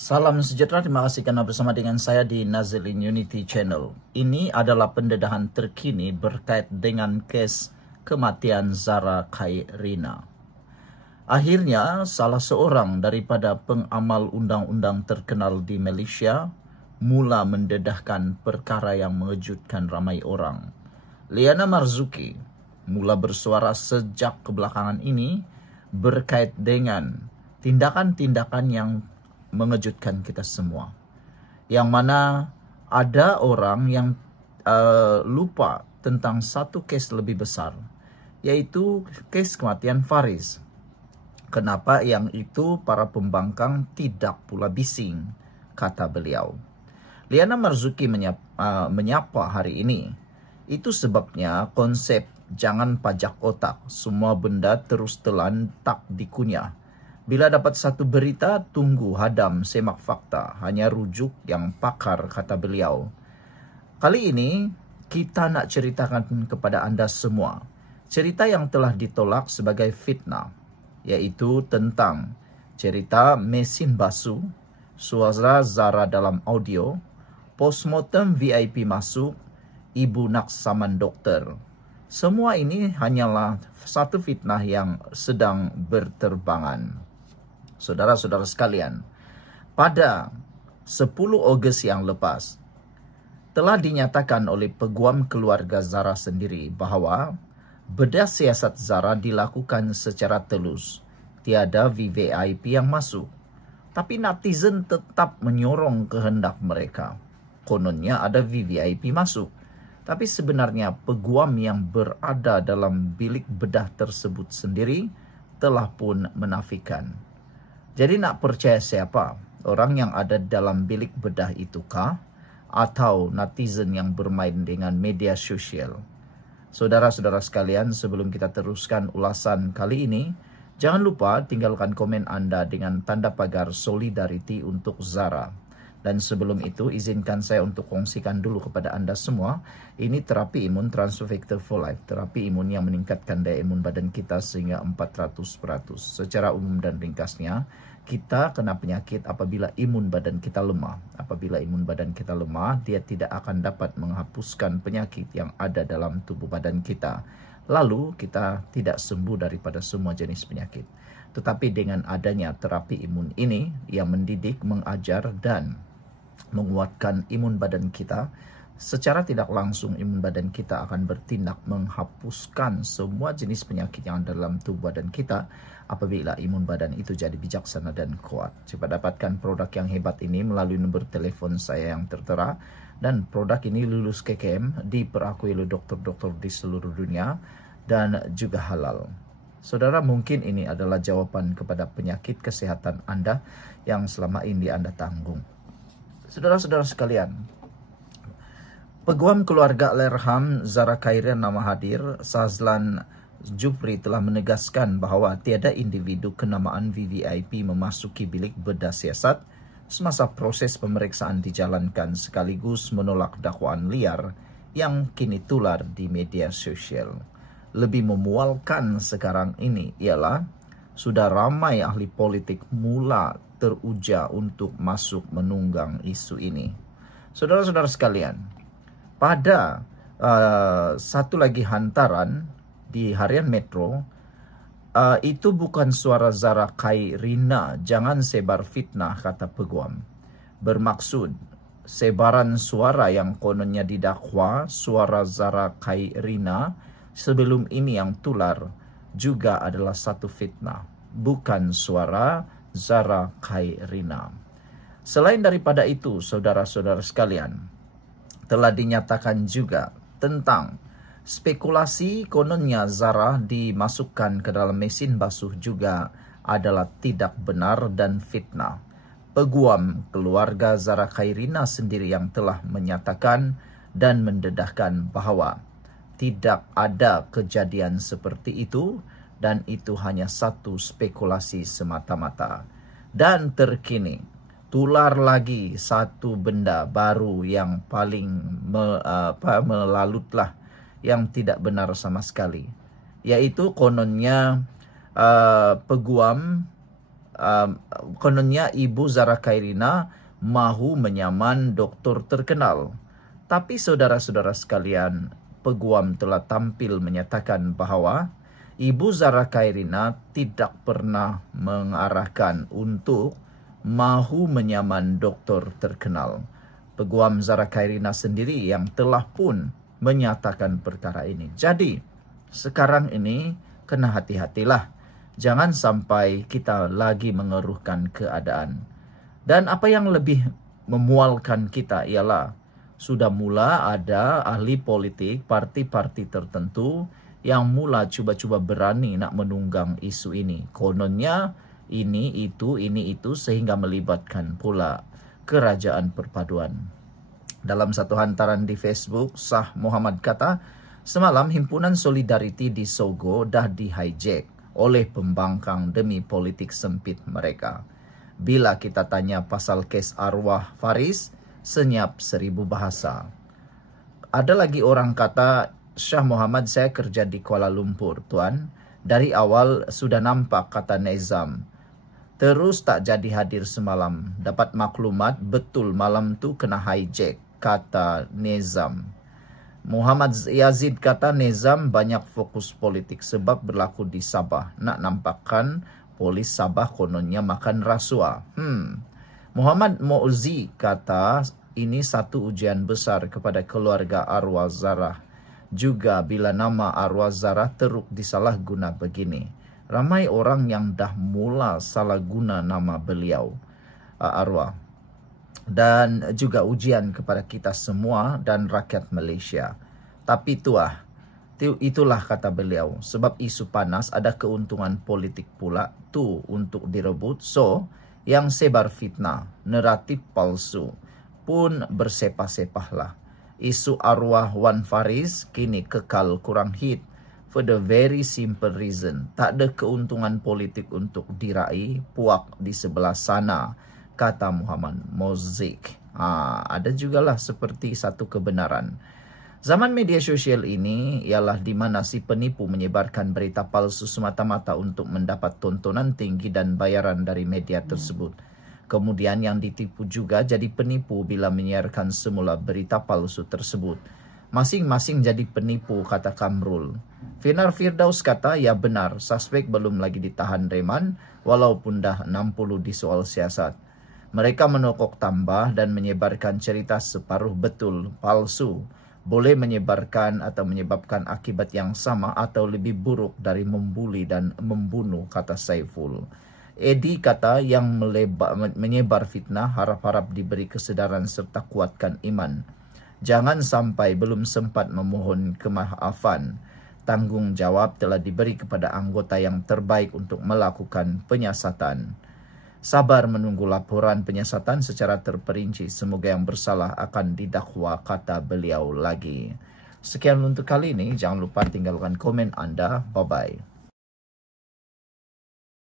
Salam sejahtera, terima kasih karena bersama dengan saya di Nazilin Unity Channel. Ini adalah pendedahan terkini berkait dengan kes kematian Zara Khairina. Akhirnya, salah seorang daripada pengamal undang-undang terkenal di Malaysia mula mendedahkan perkara yang mengejutkan ramai orang. Liana Marzuki mula bersuara sejak kebelakangan ini berkait dengan tindakan-tindakan yang mengejutkan kita semua. Yang mana ada orang yang lupa tentang satu kes lebih besar, yaitu kes kematian Faris. Kenapa yang itu para pembangkang tidak pula bising, kata beliau. Liana Marzuki menyapa hari ini. Itu sebabnya konsep jangan pajak otak, semua benda terus telan tak dikunyah. Bila dapat satu berita, tunggu, hadam, semak fakta. Hanya rujuk yang pakar, kata beliau. Kali ini, kita nak ceritakan kepada anda semua cerita yang telah ditolak sebagai fitnah, yaitu tentang cerita mesin basuh, suara Zara dalam audio, postmortem VIP masuk, ibu nak saman dokter. Semua ini hanyalah satu fitnah yang sedang berterbangan. Saudara-saudara sekalian, pada 10 Ogos yang lepas, telah dinyatakan oleh peguam keluarga Zara sendiri bahawa bedah siasat Zara dilakukan secara telus. Tiada VVIP yang masuk. Tapi netizen tetap menyorong kehendak mereka. Kononnya ada VVIP masuk. Tapi sebenarnya peguam yang berada dalam bilik bedah tersebut sendiri telah pun menafikan. Jadi nak percaya siapa? Orang yang ada dalam bilik bedah itukah? Atau netizen yang bermain dengan media sosial? Saudara-saudara sekalian, sebelum kita teruskan ulasan kali ini, jangan lupa tinggalkan komen anda dengan tanda pagar solidariti untuk Zara. Dan sebelum itu, izinkan saya untuk kongsikan dulu kepada anda semua, ini terapi imun Transfer Factor for Life, terapi imun yang meningkatkan daya imun badan kita sehingga 400%. Secara umum dan ringkasnya, kita kena penyakit apabila imun badan kita lemah. Apabila imun badan kita lemah, dia tidak akan dapat menghapuskan penyakit yang ada dalam tubuh badan kita. Lalu, kita tidak sembuh daripada semua jenis penyakit. Tetapi dengan adanya terapi imun ini, yang mendidik, mengajar, dan menguatkan imun badan kita, secara tidak langsung imun badan kita akan bertindak menghapuskan semua jenis penyakit yang ada dalam tubuh badan kita apabila imun badan itu jadi bijaksana dan kuat. Cepat dapatkan produk yang hebat ini melalui nombor telefon saya yang tertera, dan produk ini lulus KKM, diperakui oleh dokter-dokter di seluruh dunia dan juga halal. Saudara, mungkin ini adalah jawaban kepada penyakit kesehatan anda yang selama ini anda tanggung. Saudara-saudara sekalian, peguam keluarga Alerham Zara Khairina nama hadir, Sazlan Jupri telah menegaskan bahawa tiada individu kenamaan VVIP memasuki bilik bedah siasat semasa proses pemeriksaan dijalankan, sekaligus menolak dakwaan liar yang kini tular di media sosial. Lebih memualkan sekarang ini ialah sudah ramai ahli politik mula teruja untuk masuk menunggang isu ini. Saudara-saudara sekalian, pada satu lagi hantaran di harian Metro, itu bukan suara Zara Khairina, jangan sebar fitnah, kata peguam. Bermaksud, sebaran suara yang kononnya didakwa suara Zara Khairina sebelum ini yang tular juga adalah satu fitnah, bukan suara Zara Khairina. Selain daripada itu, saudara-saudara sekalian, telah dinyatakan juga tentang spekulasi kononnya Zara dimasukkan ke dalam mesin basuh juga adalah tidak benar dan fitnah. Peguam keluarga Zara Khairina sendiri yang telah menyatakan dan mendedahkan bahawa tidak ada kejadian seperti itu, dan itu hanya satu spekulasi semata-mata. Dan terkini, tular lagi satu benda baru yang paling melalutlah, yang tidak benar sama sekali. Yaitu kononnya peguam kononnya Ibu Zara Khairina mahu menyaman doktor terkenal. Tapi saudara-saudara sekalian, peguam telah tampil menyatakan bahawa Ibu Zara Khairina tidak pernah mengarahkan untuk mahu menyaman doktor terkenal. Peguam Zara Khairina sendiri yang telah pun menyatakan perkara ini. Jadi, sekarang ini kena hati-hatilah. Jangan sampai kita lagi mengeruhkan keadaan. Dan apa yang lebih memualkan kita ialah sudah mula ada ahli politik parti-parti tertentu yang mula cuba-cuba berani nak menunggang isu ini. Kononnya ini itu sehingga melibatkan pula kerajaan perpaduan. Dalam satu hantaran di Facebook, Sah Muhammad kata, semalam himpunan Solidariti di Sogo dah di-hijack oleh pembangkang demi politik sempit mereka. Bila kita tanya pasal kes arwah Faris, senyap 1000 bahasa. Ada lagi orang kata, Syah Muhammad, saya kerja di Kuala Lumpur, Tuan. Dari awal sudah nampak kata Nizam. Terus tak jadi hadir semalam. Dapat maklumat betul malam tu kena hijack, kata Nizam. Muhammad Yazid kata Nizam banyak fokus politik sebab berlaku di Sabah. Nak nampakkan polis Sabah kononnya makan rasuah. Muhammad Mu'zi kata ini satu ujian besar kepada keluarga arwah Zarah. Juga bila nama arwah Zarah teruk disalahguna begini. Ramai orang yang dah mula salah guna nama beliau, arwah. Dan juga ujian kepada kita semua dan rakyat Malaysia. Tapi itulah kata beliau. Sebab isu panas ada keuntungan politik pula tu untuk direbut. So, yang sebar fitnah, naratif palsu pun bersepah-sepahlah. Isu arwah Wan Faris kini kekal kurang hit. For the very simple reason, tak ada keuntungan politik untuk diraih puak di sebelah sana, kata Muhammad Mozik. Ada jugalah seperti satu kebenaran. Zaman media sosial ini ialah di mana si penipu menyebarkan berita palsu semata-mata untuk mendapat tontonan tinggi dan bayaran dari media tersebut. Kemudian yang ditipu juga jadi penipu bila menyiarkan semula berita palsu tersebut. Masing-masing jadi penipu, kata Kamrul. Finar Firdaus kata, ya benar, suspek belum lagi ditahan reman, walaupun dah 60 di soal siasat. Mereka menokok tambah dan menyebarkan cerita separuh betul, palsu. Boleh menyebarkan atau menyebabkan akibat yang sama atau lebih buruk dari membuli dan membunuh, kata Saiful. Edi kata, yang menyebar fitnah harap-harap diberi kesedaran serta kuatkan iman. Jangan sampai belum sempat memohon kemaafan. Tanggungjawab telah diberi kepada anggota yang terbaik untuk melakukan penyiasatan. Sabar menunggu laporan penyiasatan secara terperinci. Semoga yang bersalah akan didakwa, kata beliau lagi. Sekian untuk kali ini. Jangan lupa tinggalkan komen Anda. Bye-bye.